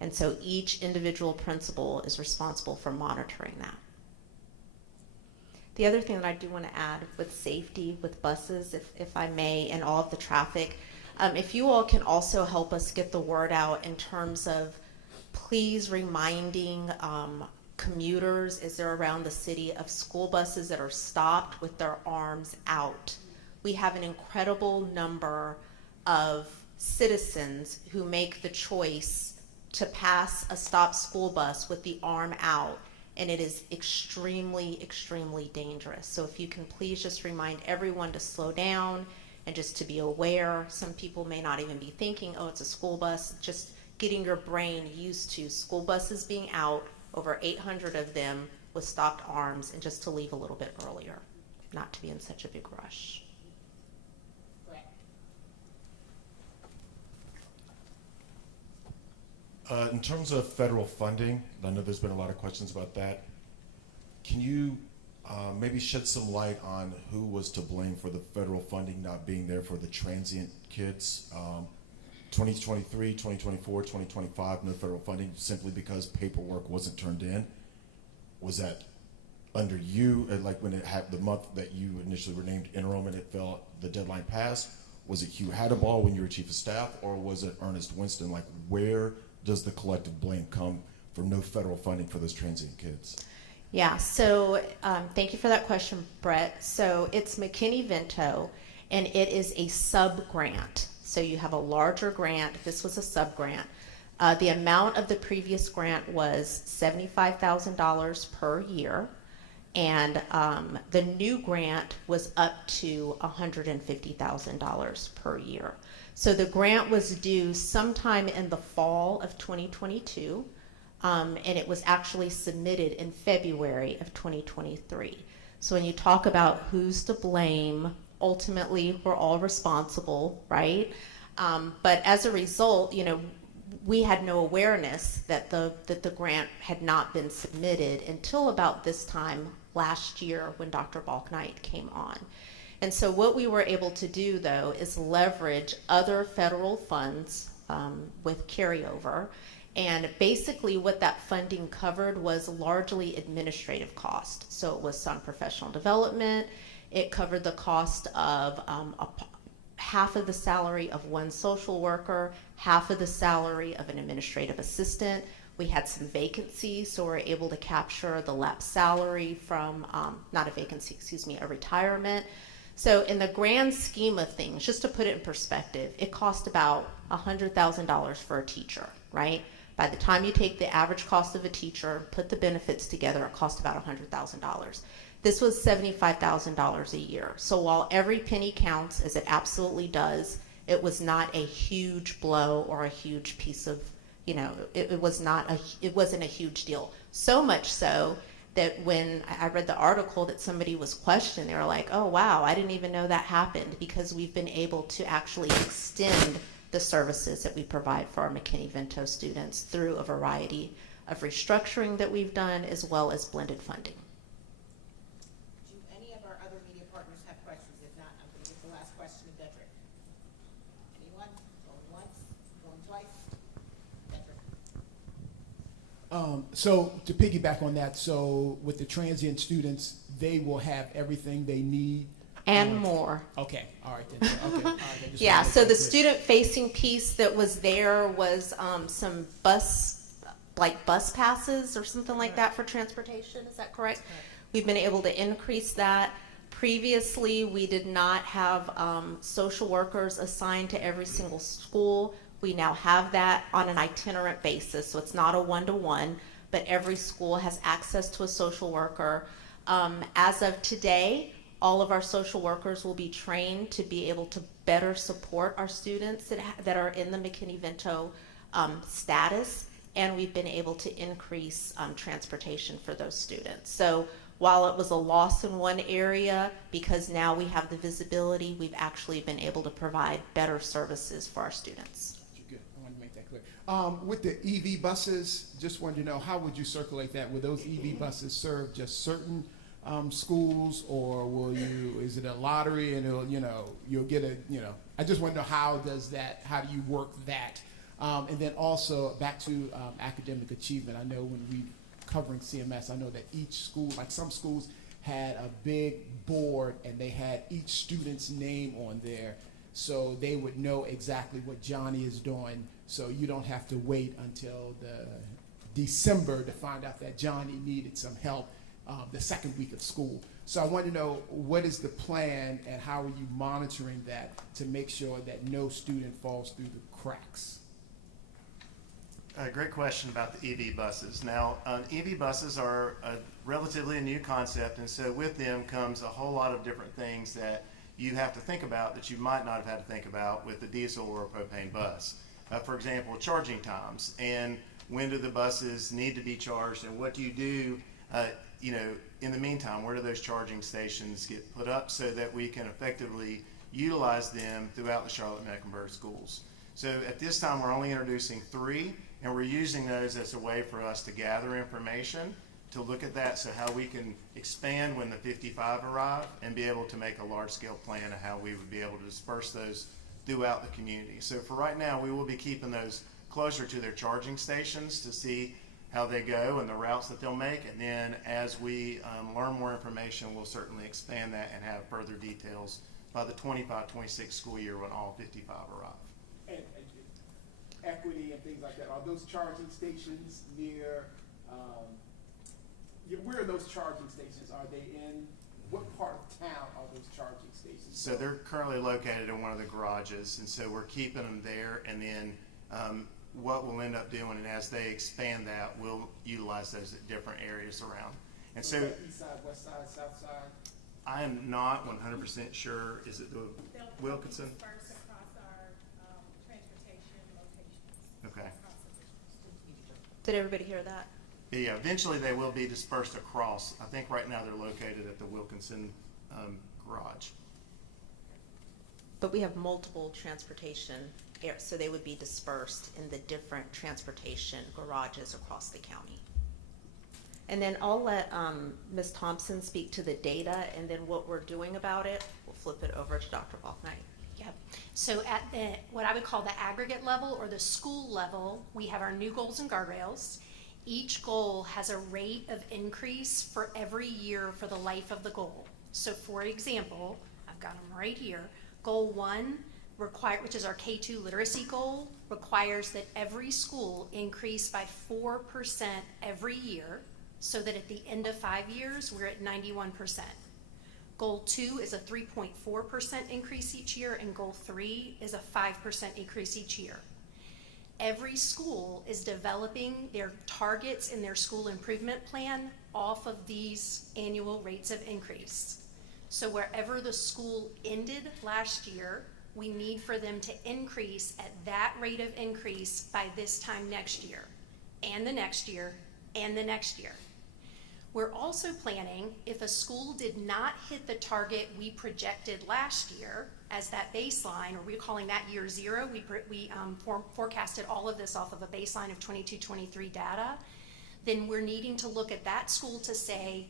And so each individual principal is responsible for monitoring that. The other thing that I do want to add with safety, with buses, if I may, and all of the traffic, if you all can also help us get the word out in terms of please reminding commuters as they're around the city of school buses that are stopped with their arms out. We have an incredible number of citizens who make the choice to pass a stopped school bus with the arm out, and it is extremely, extremely dangerous. So if you can please just remind everyone to slow down and just to be aware. Some people may not even be thinking, oh, it's a school bus. Just getting your brain used to school buses being out, over 800 of them with stopped arms, and just to leave a little bit earlier, not to be in such a big rush. In terms of federal funding, I know there's been a lot of questions about that. Can you maybe shed some light on who was to blame for the federal funding not being there for the transient kids? 2023, 2024, 2025, no federal funding simply because paperwork wasn't turned in. Was that under you, like when it had the month that you initially were named interim and it fell, the deadline passed? Was it Hugh Hadaball when you were chief of staff, or was it Ernest Winston? Like, where does the collective blame come for no federal funding for those transient kids? Yeah, so thank you for that question, Brett. So it's McKinney-Vento, and it is a sub-grant. So you have a larger grant. This was a sub-grant. The amount of the previous grant was $75,000 per year, and the new grant was up to $150,000 per year. So the grant was due sometime in the fall of 2022, and it was actually submitted in February of 2023. So when you talk about who's to blame, ultimately we're all responsible, right? But as a result, you know, we had no awareness that the grant had not been submitted until about this time last year when Dr. Ballantyne came on. And so what we were able to do, though, is leverage other federal funds with carryover. And basically what that funding covered was largely administrative cost. So it was some professional development, It covered the cost of half of the salary of one social worker, half of the salary of an administrative assistant. We had some vacancies, so we're able to capture the lapsed salary from, not a vacancy, excuse me, a retirement. So in the grand scheme of things, just to put it in perspective, it cost about $100,000 for a teacher, right? By the time you take the average cost of a teacher, put the benefits together, it cost about $100,000. This was $75,000 a year. So while every penny counts, as it absolutely does, it was not a huge blow or a huge piece of, it wasn't a huge deal. So much so that when I read the article that somebody was questioned, they were like, oh wow, I didn't even know that happened, because we've been able to actually extend the services that we provide for our McKinney-Vento students through a variety of restructuring that we've done, as well as blended funding. Do any of our other media partners have questions? If not, I'm going to get the last question to Dedrick. Anyone? Going once? Going twice? Dedrick. So to piggyback on that, so with the transient students, they will have everything they need. And more. Okay, all right then. Okay, all right, then. Yeah, so the student-facing piece that was there was some bus passes or something like that for transportation, is that correct? We've been able to increase that. Previously, we did not have social workers assigned to every single school. We now have that on an itinerant basis, so it's not a one-to-one, but every school has access to a social worker. As of today, all of our social workers will be trained to be able to better support our students that are in the McKinney-Vento status, and we've been able to increase transportation for those students. So while it was a loss in one area, because now we have the visibility, we've actually been able to provide better services for our students. Good. I wanted to make that clear. With the EV buses, just wanted to know, how would you circulate that? Will those EV buses serve just certain schools, or is it a lottery and you'll get I just want to know how do you work that? And then also back to academic achievement. I know when we covering CMS, I know that each school, like some schools had a big board and they had each student's name on there, so they would know exactly what Johnny is doing, so you don't have to wait until the December to find out that Johnny needed some help the second week of school. So I want to know, what is the plan and how are you monitoring that to make sure that no student falls through the cracks? Great question about the EV buses. Now, EV buses are a relatively new concept, and so with them comes a whole lot of different things that you have to think about that you might not have had to think about with a diesel or a propane bus. For example, charging times, and when do the buses need to be charged, and what do you do in the meantime, where do those charging stations get put up so that we can effectively utilize them throughout the Charlotte-Mecklenburg schools? So at this time, we're only introducing 3, and we're using those as a way for us to gather information, to look at that, so how we can expand when the 55 arrive and be able to make a large-scale plan of how we would be able to disperse those throughout the community. So for right now, we will be keeping those closer to their charging stations to see how they go and the routes that they'll make, and then as we learn more information, we'll certainly expand that and have further details by the 25-26 school year when all 55 arrive. And equity and things like that, are those charging stations near, where are those charging stations? Are they in, what part of town are those charging stations? So they're currently located in one of the garages, and so we're keeping them there, and then what we'll end up doing, and as they expand that, we'll utilize those at different areas around. And so east side, west side, south side? I am not 100% sure. Is it the Wilkinson? Disperse across our transportation locations. Okay. Did everybody hear that? Yeah, eventually they will be dispersed across. I think right now they're located at the Wilkinson garage. But we have multiple transportation areas, so they would be dispersed in the different transportation garages across the county. And then I'll let Ms. Thompson speak to the data, and then what we're doing about it, we'll flip it over to Dr. Ballantyne. Yep. So at the, what I would call the aggregate level or the school level, we have our new goals and guardrails. Each goal has a rate of increase for every year for the life of the goal. So for example, I've got them right here. Goal 1, which is our K-2 literacy goal, requires that every school increase by 4% every year, so that at the end of 5 years, we're at 91%. Goal 2 is a 3.4% increase each year, and goal 3 is a 5% increase each year. Every school is developing their targets in their school improvement plan off of these annual rates of increase. So wherever the school ended last year, we need for them to increase at that rate of increase by this time next year, and the next year, and the next year. We're also planning, if a school did not hit the target we projected last year as that baseline, or we're calling that year 0, we forecasted all of this off of a baseline of 22-23 data, then we're needing to look at that school to say,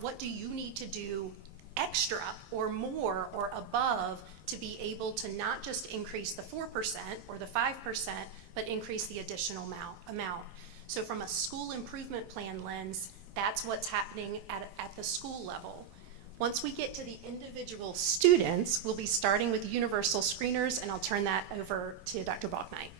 what do you need to do extra or more or above to be able to not just increase the 4% or the 5%, but increase the additional amount. So from a school improvement plan lens, that's what's happening at the school level. Once we get to the individual students, we'll be starting with universal screeners, and I'll turn that over to Dr. Balknight.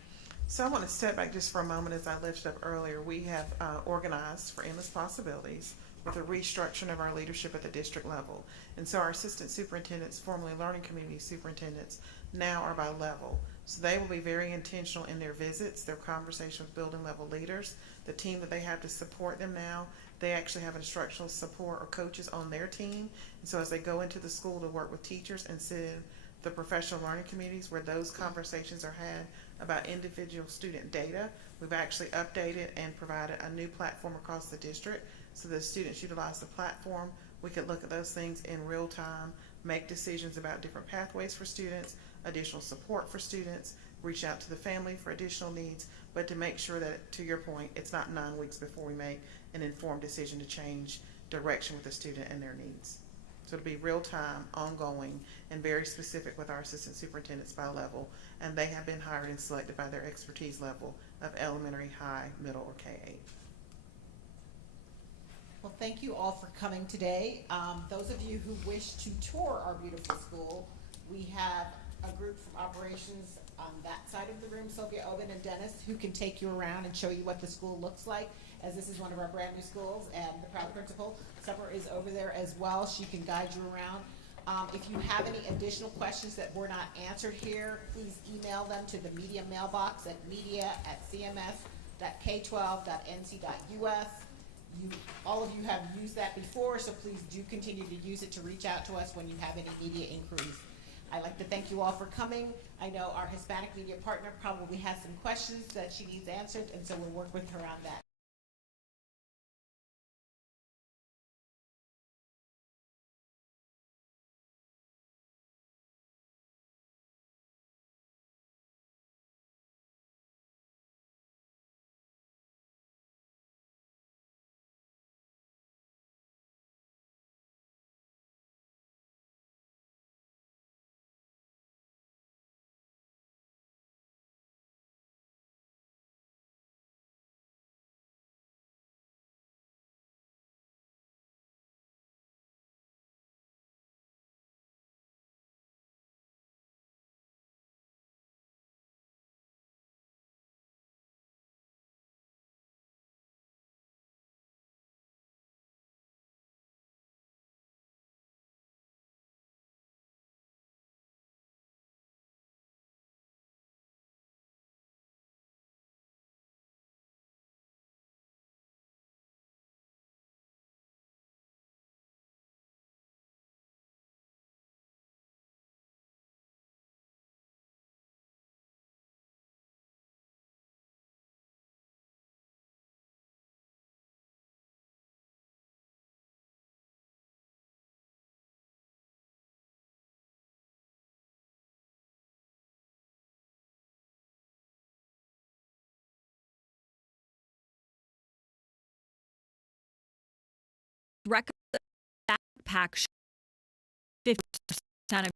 So I want to step back just for a moment. As I lifted up earlier, we have organized for endless possibilities with a restructuring of our leadership at the district level. And so our assistant superintendents, formerly learning community superintendents, now are by level. So they will be very intentional in their visits, their conversation with building level leaders, the team that they have to support them now. They actually have instructional support or coaches on their team. And so as they go into the school to work with teachers and sit in the professional learning communities where those conversations are had about individual student data, we've actually updated and provided a new platform across the district so that students utilize the platform. We could look at those things in real time, make decisions about different pathways for students, additional support for students, reach out to the family for additional needs, but to make sure that, to your point, it's not 9 weeks before we make an informed decision to change direction with the student and their needs. So it'll be real time, ongoing, and very specific with our assistant superintendents by level, and they have been hired and selected by their expertise level of elementary, high, middle, or K-8. Well, thank you all for coming today. Those of you who wish to tour our beautiful school, we have a group from operations on that side of the room, Sylvia Oben and Dennis, who can take you around and show you what the school looks like, as this is one of our brand new schools, and the proud principal, Summer, is over there as well. She can guide you around. If you have any additional questions that were not answered here, please email them to the media mailbox at media@cms.k12.nc.us. All of you have used that before, so please do continue to use it to reach out to us when you have any media inquiries. I'd like to thank you all for coming. I know our Hispanic media partner probably has some questions that she needs answered, and so we'll work with her on that. Backpack 50% of